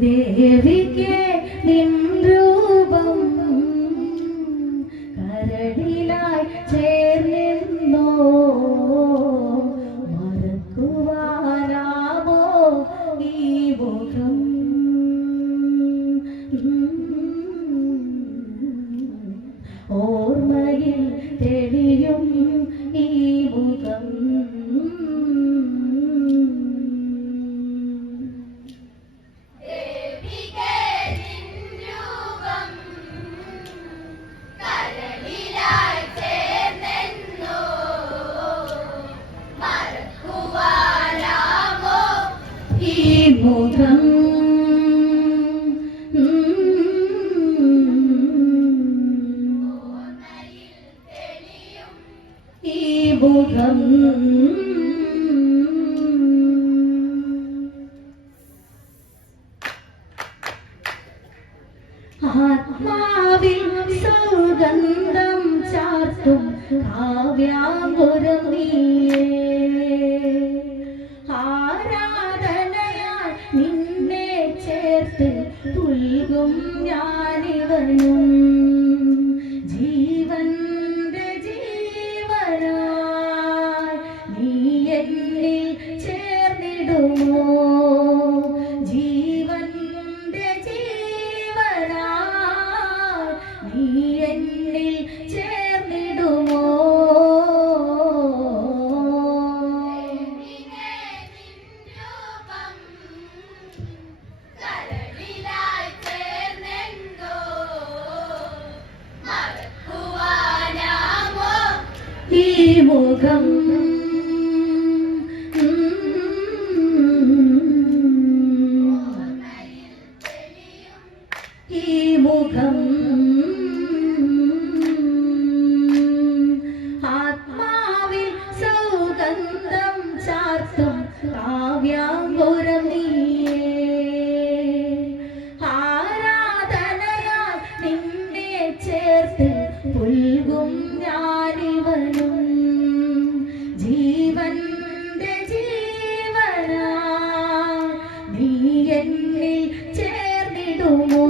ദേവിക്ക് നിൻ രൂപം ആത്മാവിൽ സുഗന്ധം ചാർത്തും കാവ്യാങ്കുരം ആരാധനയാൽ നിന്നെ ചേർത്ത് പുൽകും ഞാനിവനും. മുഖം ആത്മാവിൽ സൗഗന്ധം ചാർത്തും കാവ്യാങ്കുരം ആരാധനയാൽ നിന്നെ ചേർത്ത് പുൽകും ഞാനിവനും. ജീവന്റെ ജീവന. നീ എന്നിൽ ചേർന്നിടുമോ?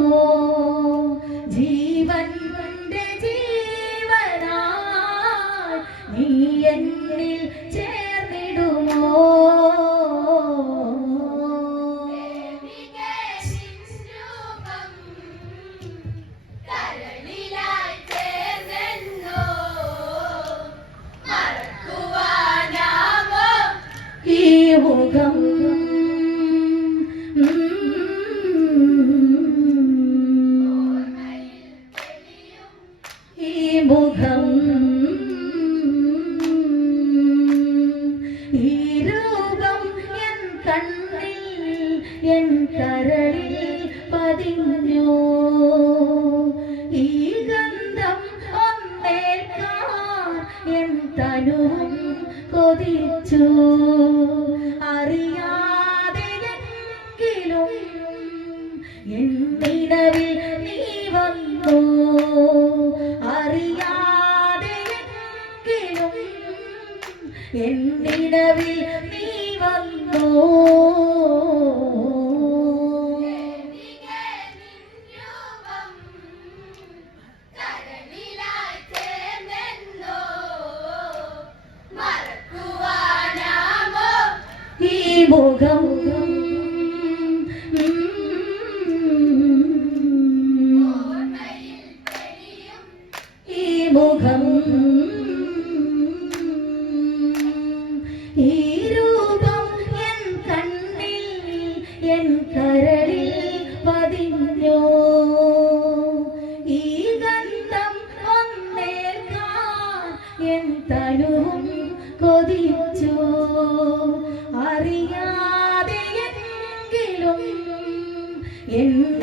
因你的。என்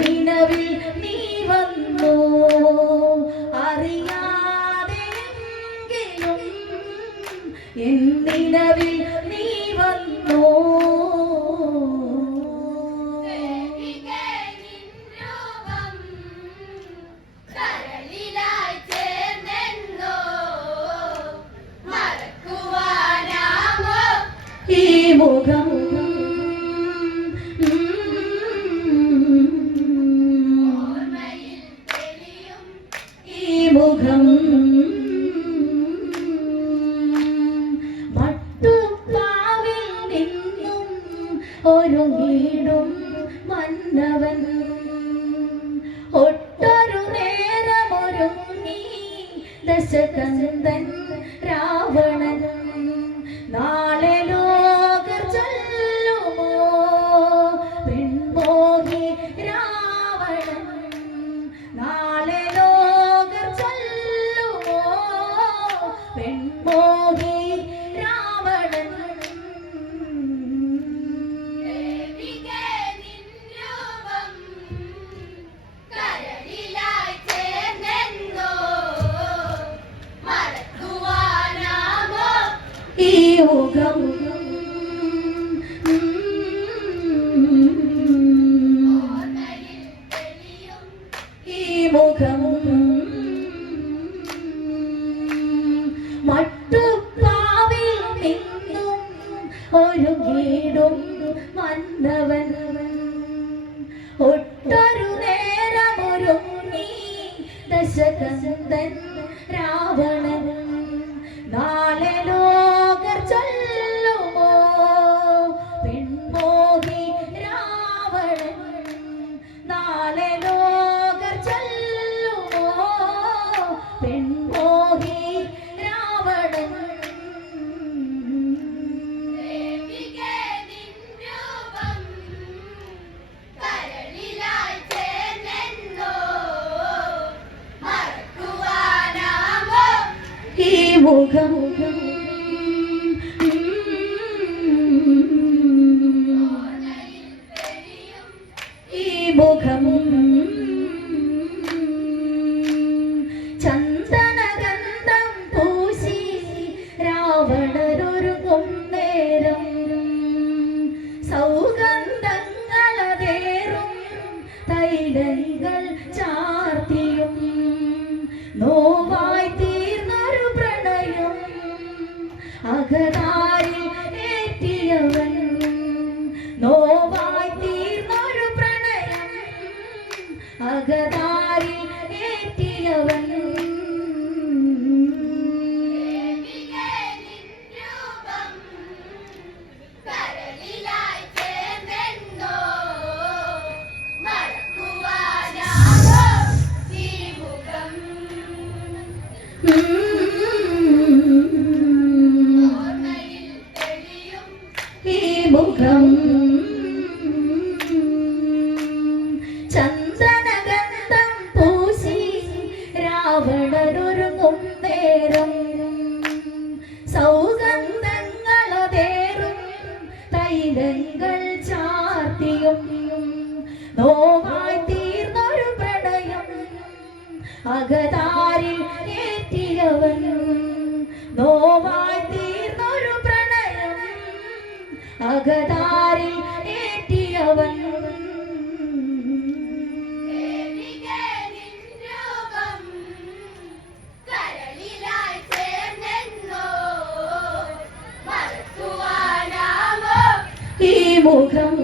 ഈ മുഖം അകതാരിൽ ഏറ്റിയവൻ. ഈ മുഖം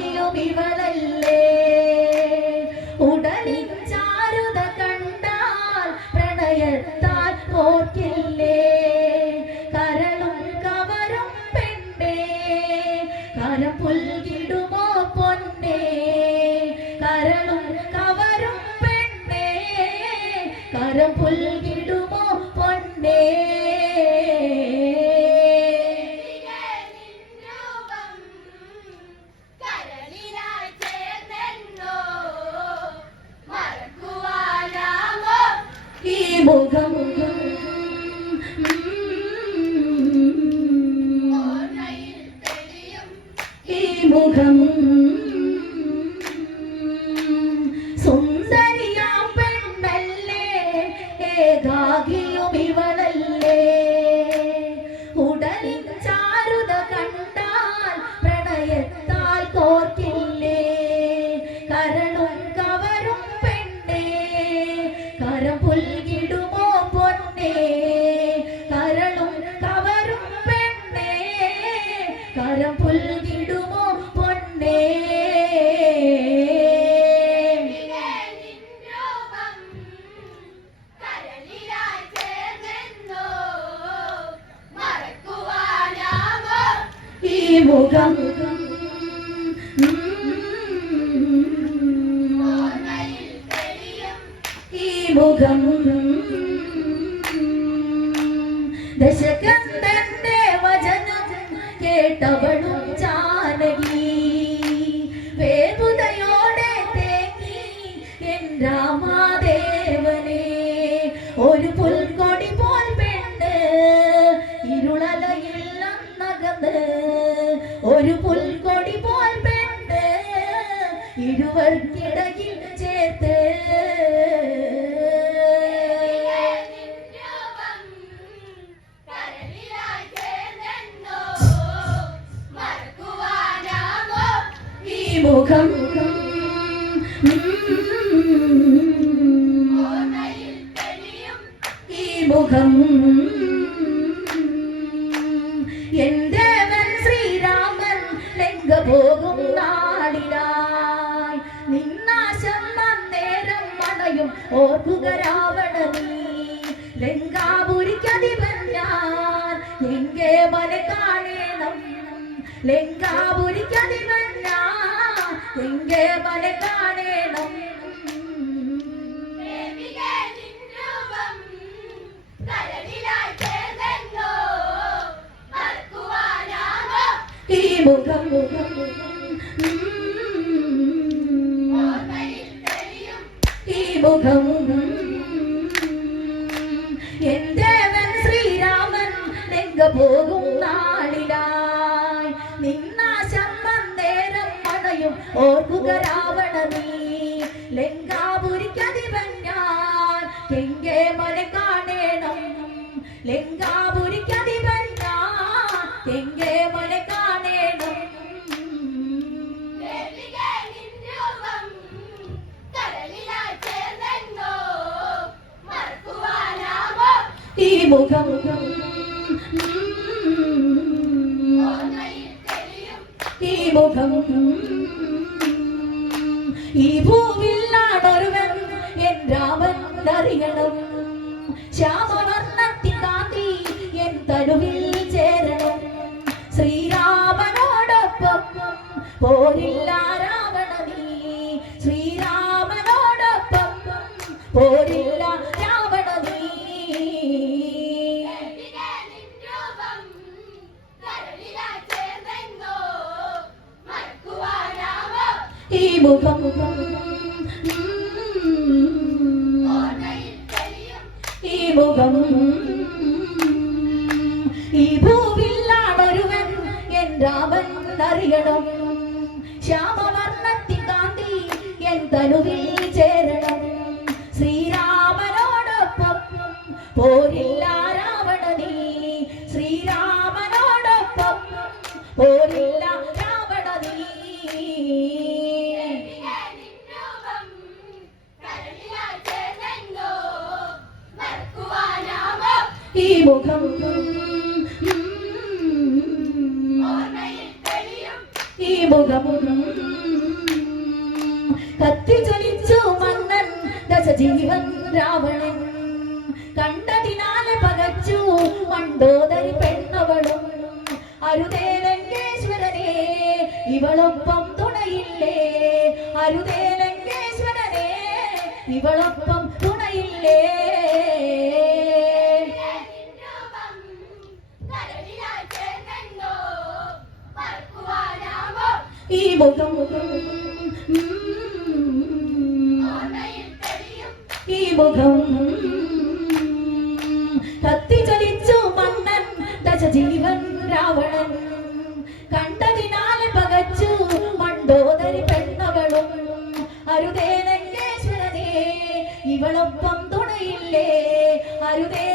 he'll be the legend. ഈ മുഖം. ഈ മുഖം. ദശകന്ധന്റെ വചനം കേട്ടവളും ചാ ഒരു പുൽക്കൊടി പോൽ പെണ്ണ് ഇരുവർക്കിടയിൽ എങ്കെ കാണേണം. ഈ മുഖം മുഖം ഈ മുഖം എന്റെ ശ്രീരാമൻ ലിംഗ പോകും ഓർക്കുക രാവണ നീ ലങ്കാപുരിക്കധിപൻ ഞാൻ മന കാണേണം. മന കാണേണം. ഈ മുഖം ഈ മുഖം ഈ നാടൊരുവൻ എൻ രാമൻ അറിയണം. ശ്യാമവർണത്തിൻ കാന്തി എൻ തനുവിൽ ചേരണം. ശ്രീരാമനോടൊപ്പം പോരില്ല രാവണ നീ ശ്രീരാമനോടൊപ്പം പോരില്ല രാവണ നീ ഈ മുഖം രാമൻ അറിയണം ശ്യാമവർണത്തിൻ ഈ മുഖമും കത്തി ജ്വലിച്ചു മന്നൻ ദശജീവൻ രാവണൻ. കണ്ടതിനാലെ പകച്ചു മണ്ടോദരി പെണ്ണവളും. അരുതേ ലങ്കേശ്വരനെ ഇവളൊപ്പം തുണയില്ലേ? അരുതേ ലങ്കേശ്വരനെ ഇവളൊപ്പം ഈ മുഖം ഈ മുഖം കത്തി ചലിച്ചു മന്നൻ ദശജീവൻ രാവണൻ. കണ്ടതിനാലെ പകച്ചു മണ്ടോദരി പെണ്ണവളും. അരുതേ ലങ്കേശ്വരനെ ഇവളൊപ്പം തുണയില്ലേ? അരുതേ